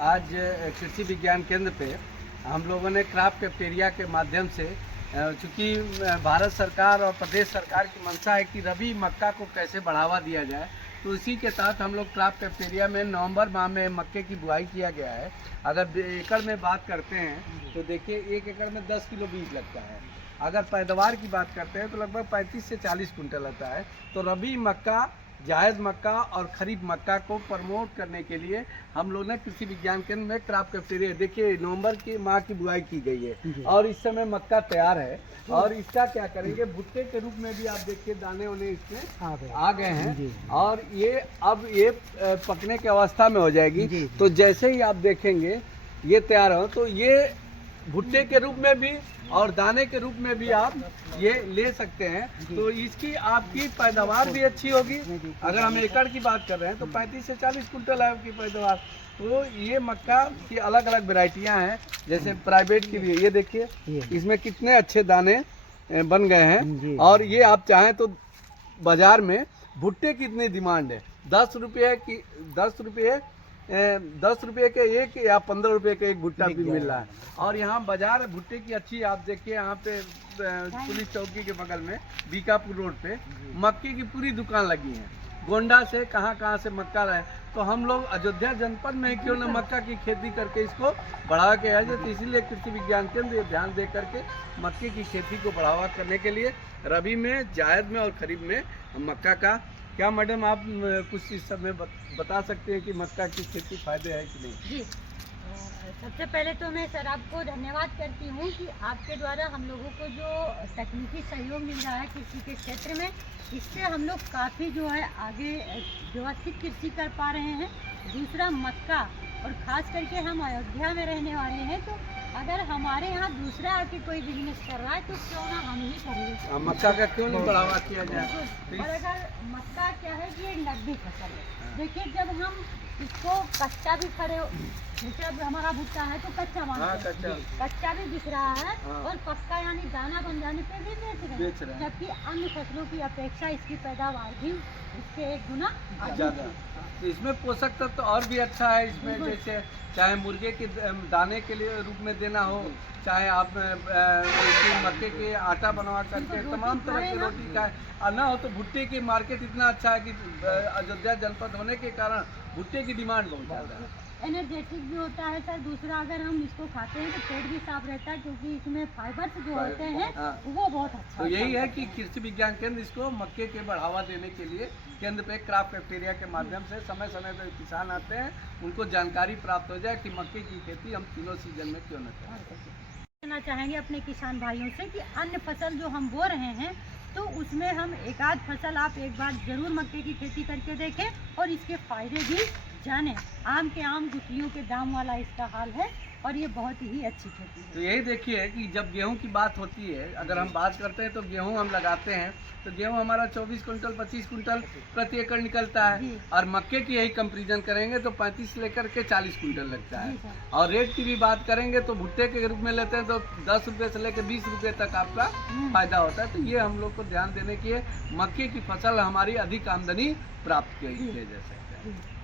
आज कृषि विज्ञान केंद्र पे हम लोगों ने क्राफ्ट कैफेटेरिया के माध्यम से, चूँकि भारत सरकार और प्रदेश सरकार की मंशा है कि रबी मक्का को कैसे बढ़ावा दिया जाए, तो इसी के तहत हम लोग क्राफ्ट कैफेटेरिया में नवंबर माह में मक्के की बुआई किया गया है। अगर एकड़ में बात करते हैं तो देखिए 1 एकड़ में 10 किलो बीज लगता है। अगर पैदावार की बात करते हैं तो लगभग 35 से 40 कुंटल आता है। तो रबी मक्का, जायज़ मक्का और खरीफ मक्का को प्रमोट करने के लिए हम लोग ने कृषि विज्ञान केंद्र में क्राफ्ट कैफेटेरिया, देखिए नवंबर के माह की बुआई की गई है और इस समय मक्का तैयार है। और इसका क्या करेंगे, भुट्टे के रूप में भी आप देखिए दाने उन्हें इसमें आ गए हैं और ये अब ये पकने की अवस्था में हो जाएगी। तो जैसे ही आप देखेंगे ये तैयार हो तो ये भुट्टे के रूप में भी और दाने के रूप में भी आप ये ले सकते हैं। तो इसकी आपकी पैदावार भी अच्छी होगी। अगर हम एकड़ की बात कर रहे हैं तो 35 से 40 कुंटल है आपकी पैदावार। तो ये मक्का की अलग अलग वैरायटियां हैं, जैसे प्राइवेट की भी है। ये देखिए इसमें कितने अच्छे दाने बन गए हैं। और ये आप चाहें तो बाजार में भुट्टे की इतनी डिमांड है, 10 रुपये के एक या 15 रुपये का एक भुट्टा भी मिल रहा है। और यहाँ बाजार भुट्टे की अच्छी, आप देखिए यहाँ पे पुलिस चौकी के बगल में बीकापुर रोड पे मक्के की पूरी दुकान लगी है। गोंडा से कहाँ से मक्का रहे, तो हम लोग अयोध्या जनपद में क्यों न मक्का की खेती करके इसको बढ़ावा के आए। तो इसीलिए कृषि विज्ञान केंद्र ये ध्यान दे करके मक्के की खेती को बढ़ावा करने के लिए रबी में, जायद में और खरीफ में मक्का का, क्या मैडम आप कुछ इस सब में बता सकते हैं कि मक्का की खेती फायदे है कि नहीं? जी, सबसे पहले तो मैं सर आपको धन्यवाद करती हूँ कि आपके द्वारा हम लोगों को जो तकनीकी सहयोग मिल रहा है कृषि के क्षेत्र में, इससे हम लोग काफ़ी जो है आगे व्यवस्थित कृषि कर पा रहे हैं। दूसरा मक्का, और ख़ास करके हम अयोध्या में रहने वाले हैं, तो अगर हमारे यहाँ दूसरा आके कोई बिजनेस कर रहा है तो क्यों ना हम ही करें। मक्का का क्यों नहीं बढ़ावा किया जाए? और अगर मक्का क्या है कि ये नकदी फसल है। देखिए जब हम इसको कच्चा भी खड़े, जैसे अब हमारा भुट्टा है तो कच्चा मानते हैं, कच्चा भी दिख रहा है और पक्का यानी दाना बन जाने पे भी बेच रहे हैं। जबकि अन्य फसलों की अपेक्षा इसकी पैदावार भी इससे 1 गुना ज़्यादा। तो इसमें पोषक तत्व तो और भी अच्छा है। इसमें जैसे चाहे मुर्गे के दाने के लिए रूप में देना हो, चाहे आप मक्के के आटा बनवा करके तमाम तरह की रोटी खाए ना हो, तो भुट्टे की मार्केट इतना अच्छा है कि अयोध्या जनपद होने के कारण भुट्टे की डिमांड बहुत ज़्यादा है। एनर्जेटिक भी होता है सर। दूसरा अगर हम इसको खाते हैं तो पेट भी साफ रहता है, क्योंकि इसमें फाइबर्स जो होते हैं वो बहुत अच्छा। तो यही है कि कृषि विज्ञान केंद्र इसको मक्के के बढ़ावा देने के लिए केंद्र पे क्राफ्ट कैफेटेरिया के माध्यम से समय समय पर किसान आते हैं, उनको जानकारी प्राप्त हो जाए कि मक्के की खेती हम तीनों सीजन में क्यों न करें। कहना चाहेंगे अपने किसान भाइयों से कि अन्य फसल जो हम बो रहे हैं तो उसमें हम एक आध फसल आप एक बार जरूर मक्के की खेती करके देखें और इसके फायदे भी जाने। आम गुठलियों के दाम वाला इसका हाल है और ये बहुत ही अच्छी खेती है। तो यही देखिए कि जब गेहूं की बात होती है, अगर हम बात करते हैं तो गेहूं हम लगाते हैं तो गेहूं हमारा 24 कुंटल 25 कुंटल प्रति एकड़ निकलता है। और मक्के की यही कंपैरिजन करेंगे तो 35 से लेकर के 40 कुंटल लगता है। और रेट की भी बात करेंगे तो भुट्टे के रूप में लेते हैं तो 10 रुपये से लेकर 20 रुपये तक आपका फायदा होता है। तो ये हम लोग को ध्यान देने की है, मक्के की फसल हमारी अधिक आमदनी प्राप्त की जा सकती है।